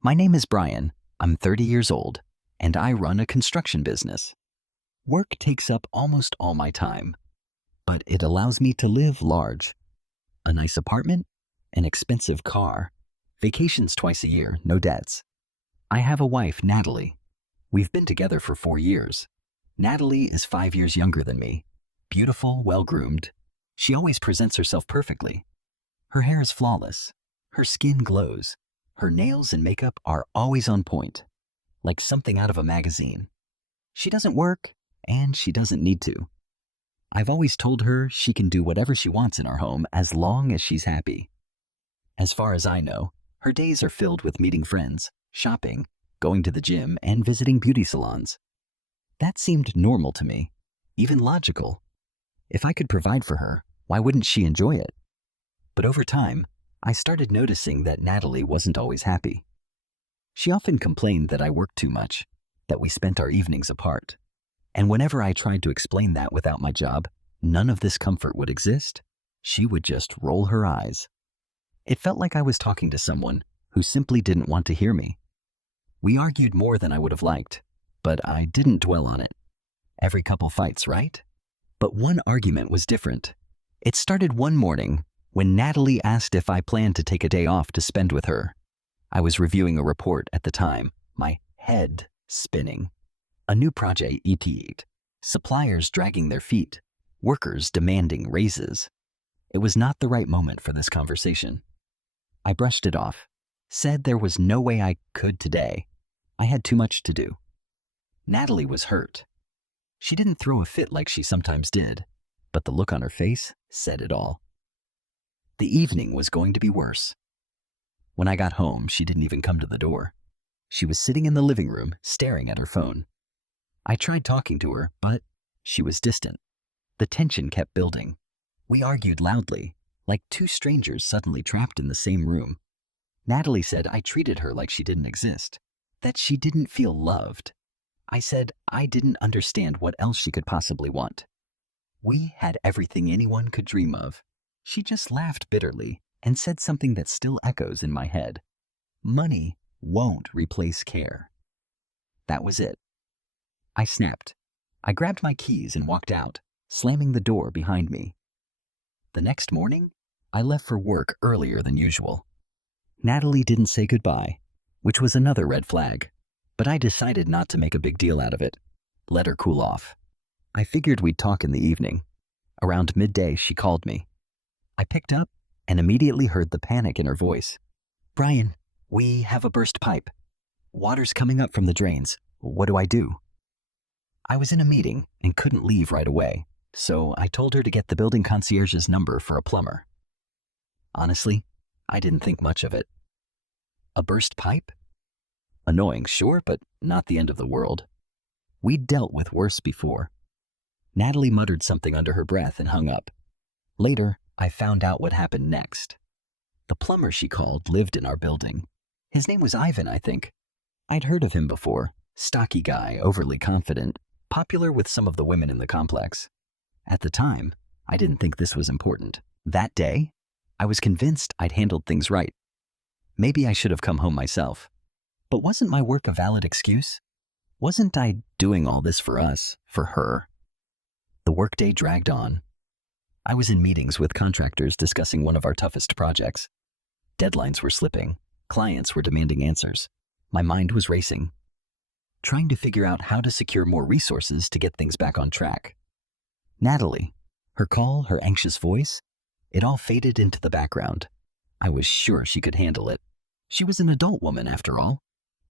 My name is Brian. I'm 30 years old, and I run a construction business. Work takes up almost all my time, but it allows me to live large. A nice apartment, an expensive car, vacations twice a year, no debts. I have a wife, Natalie. We've been together for 4 years. Natalie is 5 years younger than me. Beautiful, well-groomed. She always presents herself perfectly. Her hair is flawless. Her skin glows. Her nails and makeup are always on point, like something out of a magazine. She doesn't work, and she doesn't need to. I've always told her she can do whatever she wants in our home as long as she's happy. As far as I know, her days are filled with meeting friends, shopping, going to the gym, and visiting beauty salons. That seemed normal to me, even logical. If I could provide for her, why wouldn't she enjoy it? But over time, I started noticing that Natalie wasn't always happy. She often complained that I worked too much, that we spent our evenings apart. And whenever I tried to explain that without my job, none of this comfort would exist, she would just roll her eyes. It felt like I was talking to someone who simply didn't want to hear me. We argued more than I would have liked, but I didn't dwell on it. Every couple fights, right? But one argument was different. It started one morning when Natalie asked if I planned to take a day off to spend with her. I was reviewing a report at the time, my head spinning. A new project ET'd, suppliers dragging their feet, workers demanding raises. It was not the right moment for this conversation. I brushed it off, said there was no way I could today. I had too much to do. Natalie was hurt. She didn't throw a fit like she sometimes did, but the look on her face said it all. The evening was going to be worse. When I got home, she didn't even come to the door. She was sitting in the living room, staring at her phone. I tried talking to her, but she was distant. The tension kept building. We argued loudly, like two strangers suddenly trapped in the same room. Natalie said I treated her like she didn't exist, that she didn't feel loved. I said I didn't understand what else she could possibly want. We had everything anyone could dream of. She just laughed bitterly and said something that still echoes in my head. Money won't replace care. That was it. I snapped. I grabbed my keys and walked out, slamming the door behind me. The next morning, I left for work earlier than usual. Natalie didn't say goodbye, which was another red flag, but I decided not to make a big deal out of it. Let her cool off. I figured we'd talk in the evening. Around midday, she called me. I picked up and immediately heard the panic in her voice. Brian, we have a burst pipe. Water's coming up from the drains. What do I do? I was in a meeting and couldn't leave right away, so I told her to get the building concierge's number for a plumber. Honestly, I didn't think much of it. A burst pipe? Annoying, sure, but not the end of the world. We'd dealt with worse before. Natalie muttered something under her breath and hung up. Later, I found out what happened next. The plumber she called lived in our building. His name was Ivan, I think. I'd heard of him before. Stocky guy, overly confident, popular with some of the women in the complex. At the time, I didn't think this was important. That day, I was convinced I'd handled things right. Maybe I should have come home myself. But wasn't my work a valid excuse? Wasn't I doing all this for us, for her? The workday dragged on. I was in meetings with contractors discussing one of our toughest projects. Deadlines were slipping. Clients were demanding answers. My mind was racing, trying to figure out how to secure more resources to get things back on track. Natalie, her call, her anxious voice, it all faded into the background. I was sure she could handle it. She was an adult woman, after all.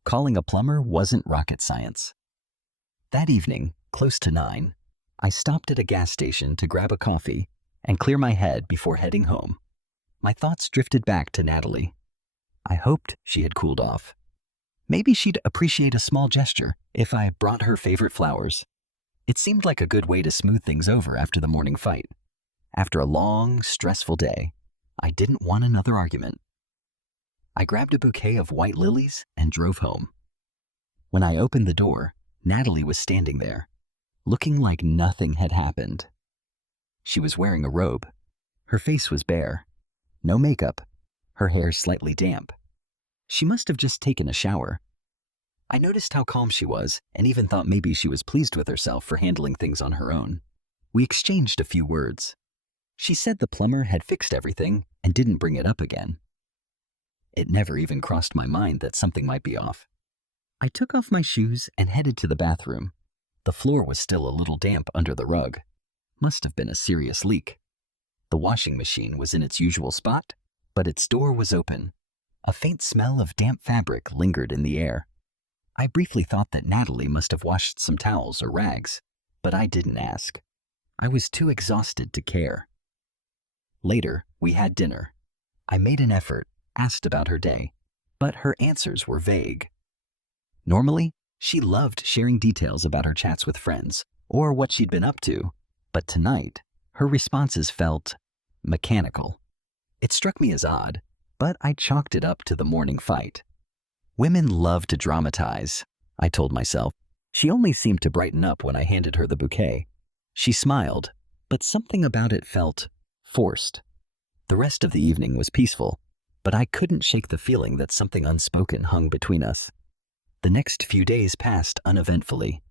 Calling a plumber wasn't rocket science. That evening, close to 9, I stopped at a gas station to grab a coffee and clear my head before heading home. My thoughts drifted back to Natalie. I hoped she had cooled off. Maybe she'd appreciate a small gesture if I brought her favorite flowers. It seemed like a good way to smooth things over after the morning fight. After a long, stressful day, I didn't want another argument. I grabbed a bouquet of white lilies and drove home. When I opened the door, Natalie was standing there, looking like nothing had happened. She was wearing a robe. Her face was bare. No makeup. Her hair slightly damp. She must have just taken a shower. I noticed how calm she was and even thought maybe she was pleased with herself for handling things on her own. We exchanged a few words. She said the plumber had fixed everything and didn't bring it up again. It never even crossed my mind that something might be off. I took off my shoes and headed to the bathroom. The floor was still a little damp under the rug. Must have been a serious leak. The washing machine was in its usual spot, but its door was open. A faint smell of damp fabric lingered in the air. I briefly thought that Natalie must have washed some towels or rags, but I didn't ask. I was too exhausted to care. Later, we had dinner. I made an effort, asked about her day, but her answers were vague. Normally, she loved sharing details about her chats with friends or what she'd been up to, but tonight, her responses felt mechanical. It struck me as odd, but I chalked it up to the morning fight. Women love to dramatize, I told myself. She only seemed to brighten up when I handed her the bouquet. She smiled, but something about it felt forced. The rest of the evening was peaceful, but I couldn't shake the feeling that something unspoken hung between us. The next few days passed uneventfully.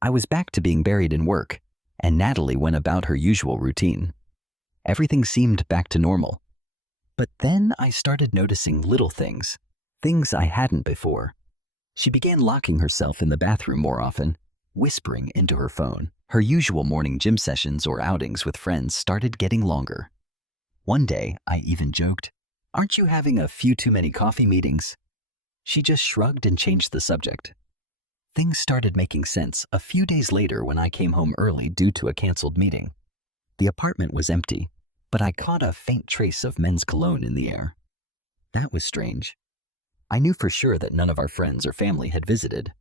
I was back to being buried in work, and Natalie went about her usual routine. Everything seemed back to normal. But then I started noticing little things I hadn't before. She began locking herself in the bathroom more often, whispering into her phone. Her usual morning gym sessions or outings with friends started getting longer. One day, I even joked, "Aren't you having a few too many coffee meetings?" She just shrugged and changed the subject. Things started making sense a few days later when I came home early due to a canceled meeting. The apartment was empty, but I caught a faint trace of men's cologne in the air. That was strange. I knew for sure that none of our friends or family had visited.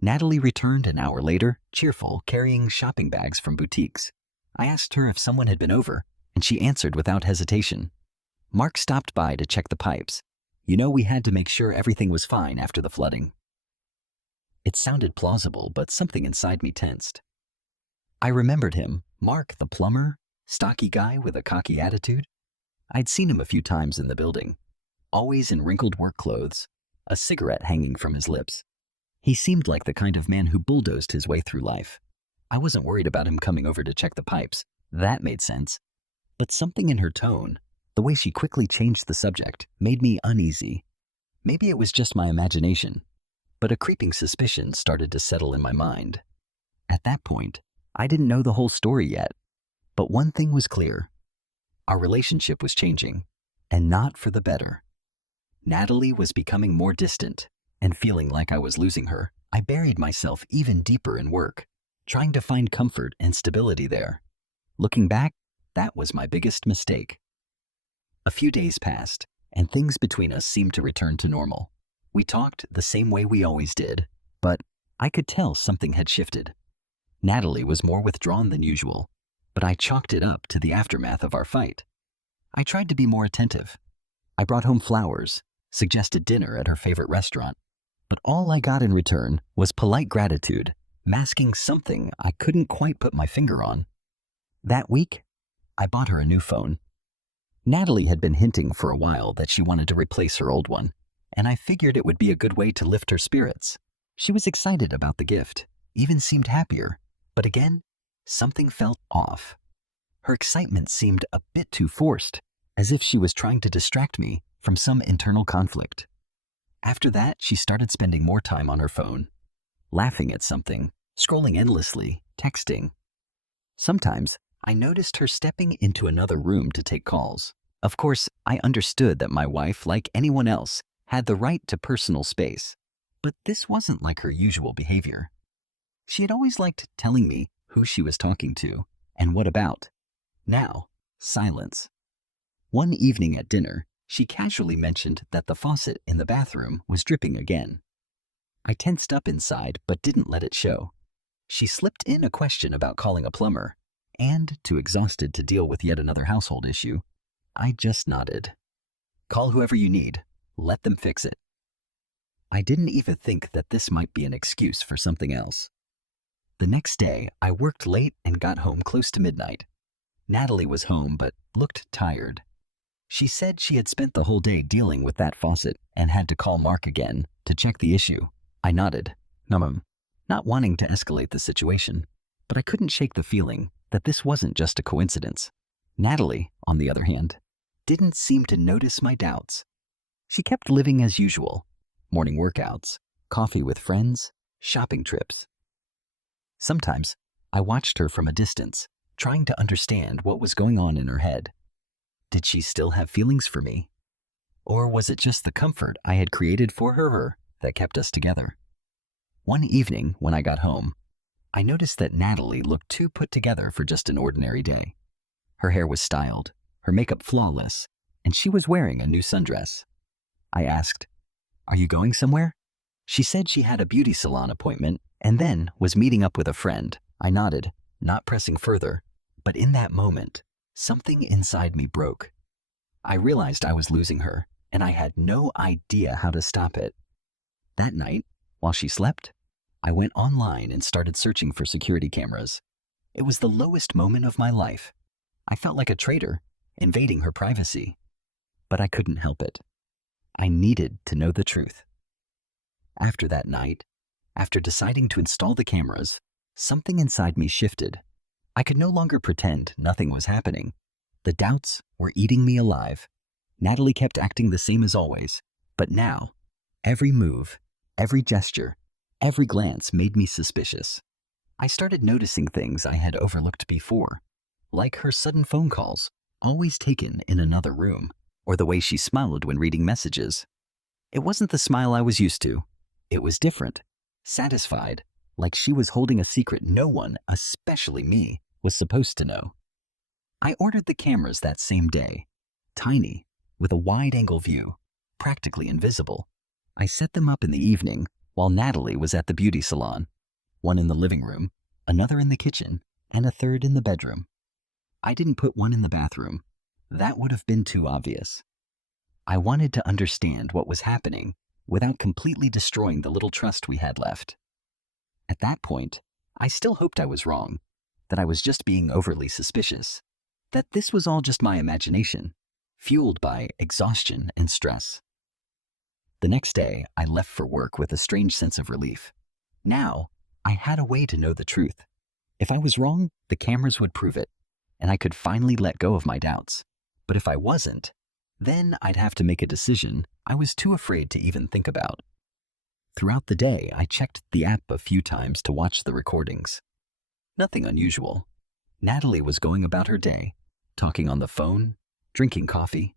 Natalie returned an hour later, cheerful, carrying shopping bags from boutiques. I asked her if someone had been over, and she answered without hesitation. "Mark stopped by to check the pipes. You know, we had to make sure everything was fine after the flooding." It sounded plausible, but something inside me tensed. I remembered him, Mark the plumber, stocky guy with a cocky attitude. I'd seen him a few times in the building, always in wrinkled work clothes, a cigarette hanging from his lips. He seemed like the kind of man who bulldozed his way through life. I wasn't worried about him coming over to check the pipes. That made sense. But something in her tone, the way she quickly changed the subject, made me uneasy. Maybe it was just my imagination, but a creeping suspicion started to settle in my mind. At that point, I didn't know the whole story yet, but one thing was clear. Our relationship was changing, and not for the better. Natalie was becoming more distant, and feeling like I was losing her, I buried myself even deeper in work, trying to find comfort and stability there. Looking back, that was my biggest mistake. A few days passed, and things between us seemed to return to normal. We talked the same way we always did, but I could tell something had shifted. Natalie was more withdrawn than usual, but I chalked it up to the aftermath of our fight. I tried to be more attentive. I brought home flowers, suggested dinner at her favorite restaurant, but all I got in return was polite gratitude, masking something I couldn't quite put my finger on. That week, I bought her a new phone. Natalie had been hinting for a while that she wanted to replace her old one, and I figured it would be a good way to lift her spirits. She was excited about the gift, even seemed happier, but again, something felt off. Her excitement seemed a bit too forced, as if she was trying to distract me from some internal conflict. After that, she started spending more time on her phone, laughing at something, scrolling endlessly, texting. Sometimes, I noticed her stepping into another room to take calls. Of course, I understood that my wife, like anyone else, had the right to personal space, but this wasn't like her usual behavior. She had always liked telling me who she was talking to and what about. Now, silence. One evening at dinner, she casually mentioned that the faucet in the bathroom was dripping again. I tensed up inside but didn't let it show. She slipped in a question about calling a plumber, and, too exhausted to deal with yet another household issue, I just nodded. "Call whoever you need. Let them fix it." I didn't even think that this might be an excuse for something else. The next day, I worked late and got home close to midnight. Natalie was home but looked tired. She said she had spent the whole day dealing with that faucet and had to call Mark again to check the issue. I nodded, not wanting to escalate the situation, but I couldn't shake the feeling that this wasn't just a coincidence. Natalie, on the other hand, didn't seem to notice my doubts. She kept living as usual: morning workouts, coffee with friends, shopping trips. Sometimes I watched her from a distance, trying to understand what was going on in her head. Did she still have feelings for me? Or was it just the comfort I had created for her that kept us together? One evening when I got home, I noticed that Natalie looked too put together for just an ordinary day. Her hair was styled, her makeup flawless, and she was wearing a new sundress. I asked, "Are you going somewhere?" She said she had a beauty salon appointment and then was meeting up with a friend. I nodded, not pressing further, but in that moment, something inside me broke. I realized I was losing her, and I had no idea how to stop it. That night, while she slept, I went online and started searching for security cameras. It was the lowest moment of my life. I felt like a traitor, invading her privacy. But I couldn't help it. I needed to know the truth. After that night, after deciding to install the cameras, something inside me shifted. I could no longer pretend nothing was happening. The doubts were eating me alive. Natalie kept acting the same as always, but now, every move, every gesture, every glance made me suspicious. I started noticing things I had overlooked before, like her sudden phone calls, always taken in another room, or the way she smiled when reading messages. It wasn't the smile I was used to. It was different, satisfied, like she was holding a secret no one, especially me, was supposed to know. I ordered the cameras that same day, tiny, with a wide-angle view, practically invisible. I set them up in the evening while Natalie was at the beauty salon, one in the living room, another in the kitchen, and a third in the bedroom. I didn't put one in the bathroom. That would have been too obvious. I wanted to understand what was happening without completely destroying the little trust we had left. At that point, I still hoped I was wrong, that I was just being overly suspicious, that this was all just my imagination, fueled by exhaustion and stress. The next day, I left for work with a strange sense of relief. Now, I had a way to know the truth. If I was wrong, the cameras would prove it, and I could finally let go of my doubts. But if I wasn't, then I'd have to make a decision I was too afraid to even think about. Throughout the day, I checked the app a few times to watch the recordings. Nothing unusual. Natalie was going about her day, talking on the phone, drinking coffee.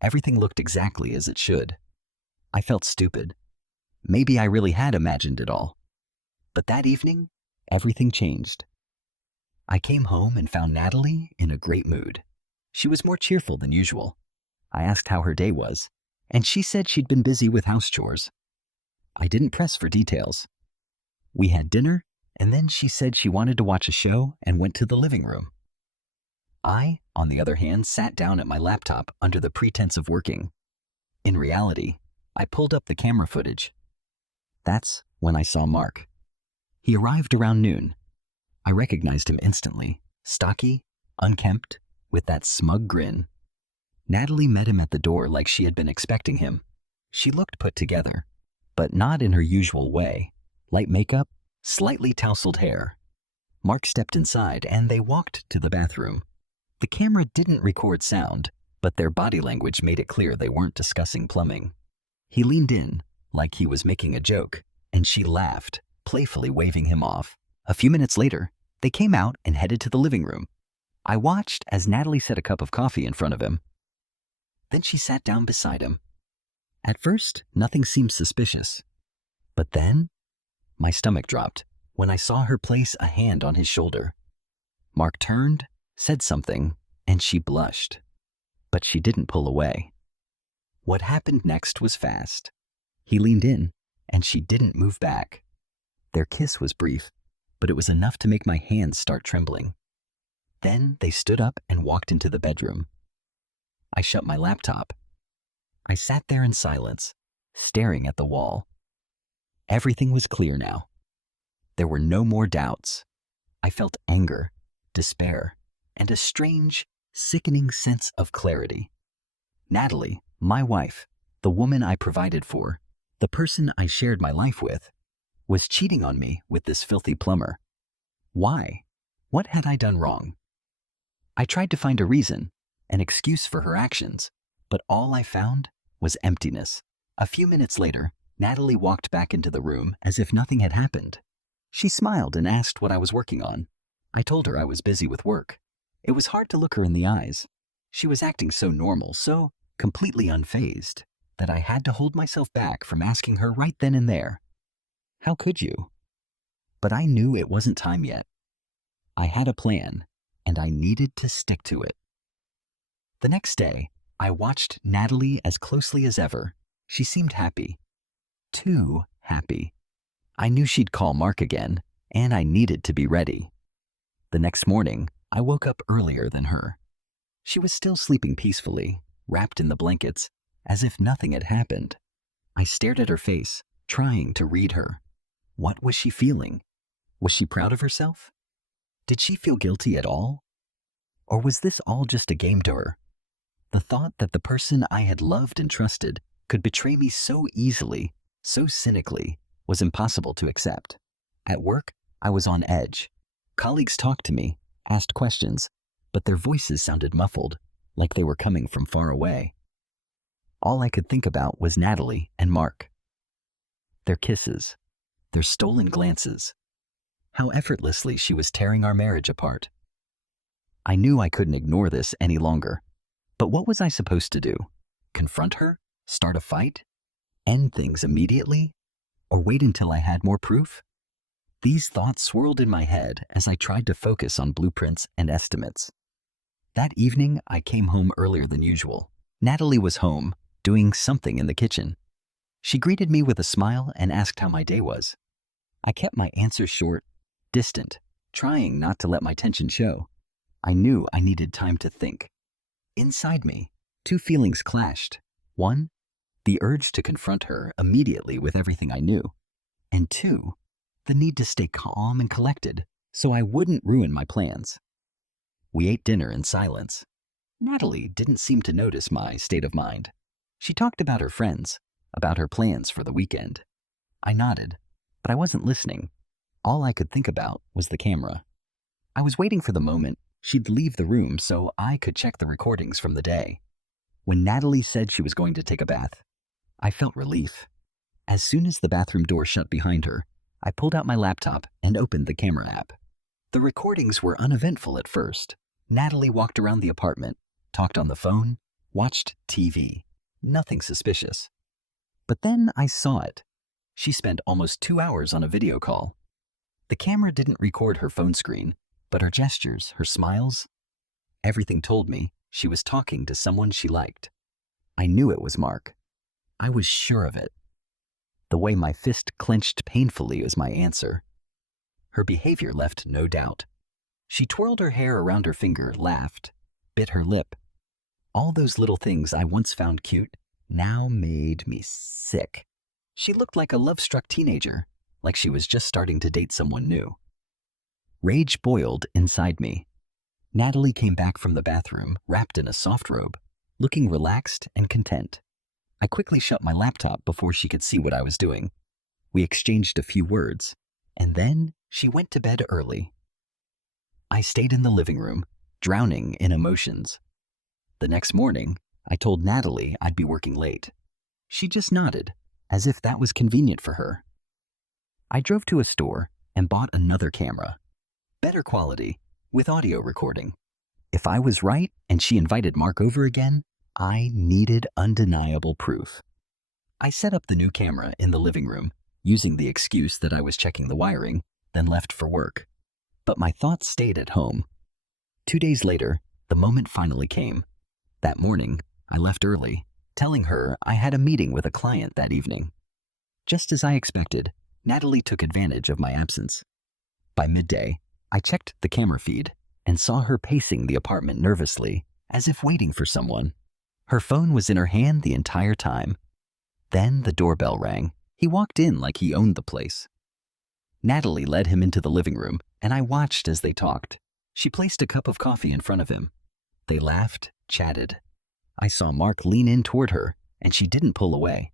Everything looked exactly as it should. I felt stupid. Maybe I really had imagined it all. But that evening, everything changed. I came home and found Natalie in a great mood. She was more cheerful than usual. I asked how her day was, and she said she'd been busy with house chores. I didn't press for details. We had dinner, and then she said she wanted to watch a show and went to the living room. I, on the other hand, sat down at my laptop under the pretense of working. In reality, I pulled up the camera footage. That's when I saw Mark. He arrived around noon. I recognized him instantly, stocky, unkempt, with that smug grin. Natalie met him at the door like she had been expecting him. She looked put together, but not in her usual way. Light makeup, slightly tousled hair. Mark stepped inside and they walked to the bathroom. The camera didn't record sound, but their body language made it clear they weren't discussing plumbing. He leaned in, like he was making a joke, and she laughed, playfully waving him off. A few minutes later, they came out and headed to the living room. I watched as Natalie set a cup of coffee in front of him. Then she sat down beside him. At first, nothing seemed suspicious. But then, my stomach dropped when I saw her place a hand on his shoulder. Mark turned, said something, and she blushed. But she didn't pull away. What happened next was fast. He leaned in, and she didn't move back. Their kiss was brief, but it was enough to make my hands start trembling. Then they stood up and walked into the bedroom. I shut my laptop. I sat there in silence, staring at the wall. Everything was clear now. There were no more doubts. I felt anger, despair, and a strange, sickening sense of clarity. Natalie, my wife, the woman I provided for, the person I shared my life with, was cheating on me with this filthy plumber. Why? What had I done wrong? I tried to find a reason, an excuse for her actions, but all I found was emptiness. A few minutes later, Natalie walked back into the room as if nothing had happened. She smiled and asked what I was working on. I told her I was busy with work. It was hard to look her in the eyes. She was acting so normal, so completely unfazed, that I had to hold myself back from asking her right then and there, "How could you?" But I knew it wasn't time yet. I had a plan, and I needed to stick to it. The next day, I watched Natalie as closely as ever. She seemed happy. Too happy. I knew she'd call Mark again, and I needed to be ready. The next morning, I woke up earlier than her. She was still sleeping peacefully, wrapped in the blankets, as if nothing had happened. I stared at her face, trying to read her. What was she feeling? Was she proud of herself? Did she feel guilty at all? Or was this all just a game to her? The thought that the person I had loved and trusted could betray me so easily, so cynically, was impossible to accept. At work, I was on edge. Colleagues talked to me, asked questions, but their voices sounded muffled, like they were coming from far away. All I could think about was Natalie and Mark. Their kisses, their stolen glances, how effortlessly she was tearing our marriage apart. I knew I couldn't ignore this any longer. But what was I supposed to do? Confront her? Start a fight? End things immediately? Or wait until I had more proof? These thoughts swirled in my head as I tried to focus on blueprints and estimates. That evening, I came home earlier than usual. Natalie was home, doing something in the kitchen. She greeted me with a smile and asked how my day was. I kept my answers short, distant, trying not to let my tension show. I knew I needed time to think. Inside me, two feelings clashed. One, the urge to confront her immediately with everything I knew. And two, the need to stay calm and collected so I wouldn't ruin my plans. We ate dinner in silence. Natalie didn't seem to notice my state of mind. She talked about her friends, about her plans for the weekend. I nodded, but I wasn't listening. All I could think about was the camera. I was waiting for the moment she'd leave the room so I could check the recordings from the day. When Natalie said she was going to take a bath, I felt relief. As soon as the bathroom door shut behind her, I pulled out my laptop and opened the camera app. The recordings were uneventful at first. Natalie walked around the apartment, talked on the phone, watched TV. Nothing suspicious. But then I saw it. She spent almost 2 hours on a video call. The camera didn't record her phone screen, but her gestures, her smiles, everything told me she was talking to someone she liked. I knew it was Mark. I was sure of it. The way my fist clenched painfully was my answer. Her behavior left no doubt. She twirled her hair around her finger, laughed, bit her lip. All those little things I once found cute now made me sick. She looked like a love-struck teenager, like she was just starting to date someone new. Rage boiled inside me. Natalie came back from the bathroom, wrapped in a soft robe, looking relaxed and content. I quickly shut my laptop before she could see what I was doing. We exchanged a few words, and then she went to bed early. I stayed in the living room, drowning in emotions. The next morning, I told Natalie I'd be working late. She just nodded, as if that was convenient for her. I drove to a store and bought another camera. Better quality, with audio recording. If I was right and she invited Mark over again, I needed undeniable proof. I set up the new camera in the living room, using the excuse that I was checking the wiring, then left for work. But my thoughts stayed at home. 2 days later, the moment finally came. That morning, I left early, telling her I had a meeting with a client that evening. Just as I expected, Natalie took advantage of my absence. By midday, I checked the camera feed and saw her pacing the apartment nervously, as if waiting for someone. Her phone was in her hand the entire time. Then the doorbell rang. He walked in like he owned the place. Natalie led him into the living room, and I watched as they talked. She placed a cup of coffee in front of him. They laughed, chatted. I saw Mark lean in toward her, and she didn't pull away.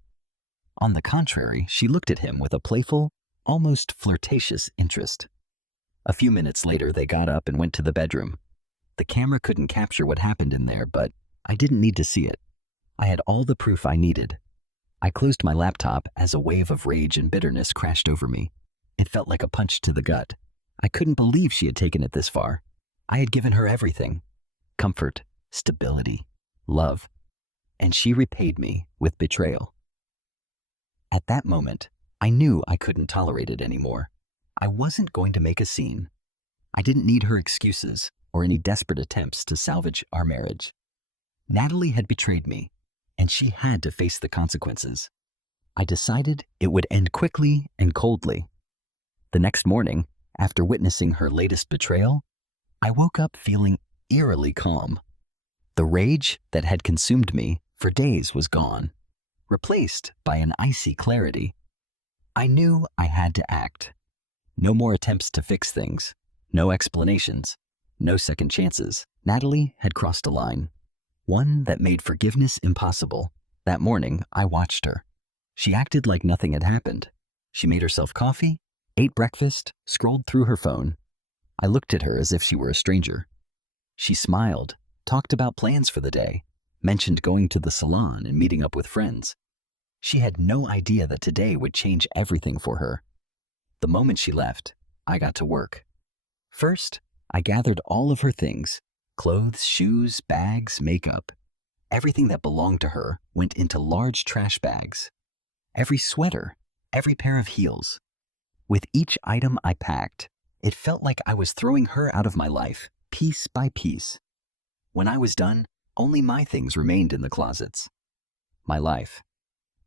On the contrary, she looked at him with a playful, almost flirtatious interest. A few minutes later, they got up and went to the bedroom. The camera couldn't capture what happened in there, but I didn't need to see it. I had all the proof I needed. I closed my laptop as a wave of rage and bitterness crashed over me. It felt like a punch to the gut. I couldn't believe she had taken it this far. I had given her everything: comfort, stability, love. And she repaid me with betrayal. At that moment, I knew I couldn't tolerate it anymore. I wasn't going to make a scene. I didn't need her excuses or any desperate attempts to salvage our marriage. Natalie had betrayed me, and she had to face the consequences. I decided it would end quickly and coldly. The next morning, after witnessing her latest betrayal, I woke up feeling eerily calm. The rage that had consumed me for days was gone, replaced by an icy clarity. I knew I had to act. No more attempts to fix things, no explanations, no second chances. Natalie had crossed a line, one that made forgiveness impossible. That morning, I watched her. She acted like nothing had happened. She made herself coffee, ate breakfast, scrolled through her phone. I looked at her as if she were a stranger. She smiled, talked about plans for the day, mentioned going to the salon and meeting up with friends. She had no idea that today would change everything for her. The moment she left, I got to work. First, I gathered all of her things: clothes, shoes, bags, makeup. Everything that belonged to her went into large trash bags. Every sweater, every pair of heels. With each item I packed, it felt like I was throwing her out of my life, piece by piece. When I was done, only my things remained in the closets. My life,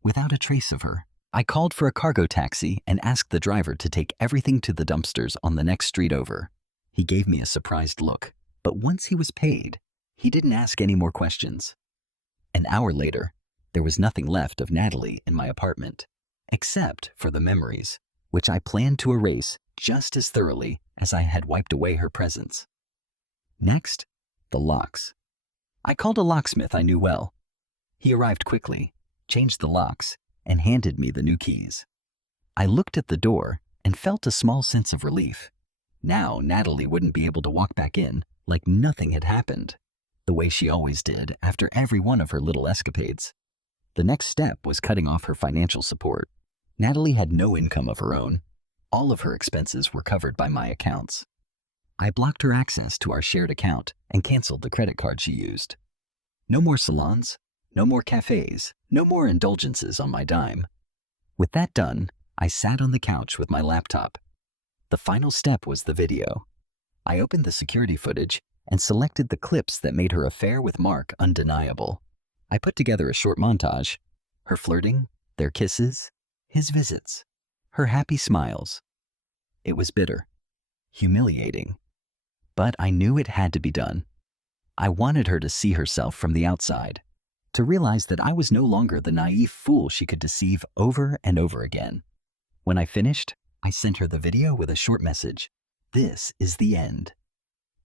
without a trace of her. I called for a cargo taxi and asked the driver to take everything to the dumpsters on the next street over. He gave me a surprised look, but once he was paid, he didn't ask any more questions. An hour later, there was nothing left of Natalie in my apartment, except for the memories, which I planned to erase just as thoroughly as I had wiped away her presence. Next, the locks. I called a locksmith I knew well. He arrived quickly, changed the locks, and handed me the new keys. I looked at the door and felt a small sense of relief. Now Natalie wouldn't be able to walk back in like nothing had happened, the way she always did after every one of her little escapades. The next step was cutting off her financial support. Natalie had no income of her own. All of her expenses were covered by my accounts. I blocked her access to our shared account and canceled the credit card she used. No more salons, no more cafes, no more indulgences on my dime. With that done, I sat on the couch with my laptop. The final step was the video. I opened the security footage and selected the clips that made her affair with Mark undeniable. I put together a short montage: her flirting, their kisses, his visits, her happy smiles. It was bitter, humiliating, but I knew it had to be done. I wanted her to see herself from the outside, to realize that I was no longer the naive fool she could deceive over and over again. When I finished, I sent her the video with a short message: "This is the end.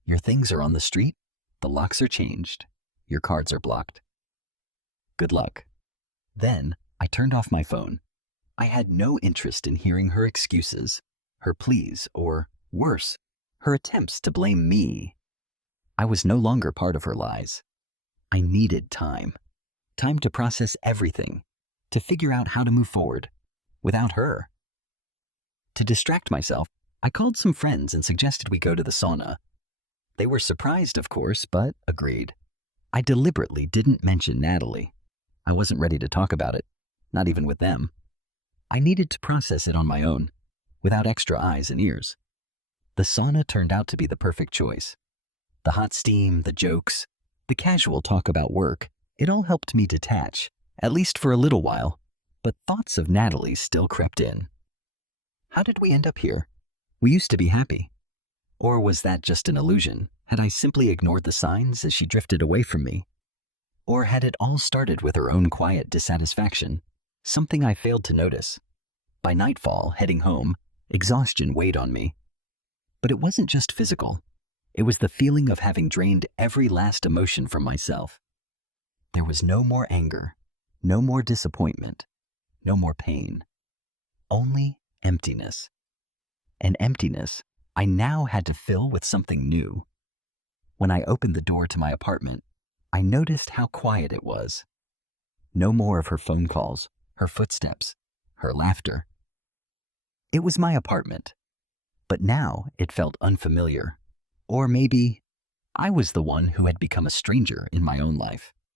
Your things are on the street, the locks are changed, your cards are blocked. Good luck." Then I turned off my phone. I had no interest in hearing her excuses, her pleas, or, worse, her attempts to blame me. I was no longer part of her lies. I needed time. Time to process everything, to figure out how to move forward without her. To distract myself, I called some friends and suggested we go to the sauna. They were surprised, of course, but agreed. I deliberately didn't mention Natalie. I wasn't ready to talk about it, not even with them. I needed to process it on my own, without extra eyes and ears. The sauna turned out to be the perfect choice. The hot steam, the jokes, the casual talk about work, it all helped me detach, at least for a little while, but thoughts of Natalie still crept in. How did we end up here? We used to be happy. Or was that just an illusion? Had I simply ignored the signs as she drifted away from me? Or had it all started with her own quiet dissatisfaction, something I failed to notice? By nightfall, heading home, exhaustion weighed on me. But it wasn't just physical. It was the feeling of having drained every last emotion from myself. There was no more anger, no more disappointment, no more pain, only emptiness. An emptiness I now had to fill with something new. When I opened the door to my apartment, I noticed how quiet it was. No more of her phone calls, her footsteps, her laughter. It was my apartment, but now it felt unfamiliar. Or maybe I was the one who had become a stranger in my own life.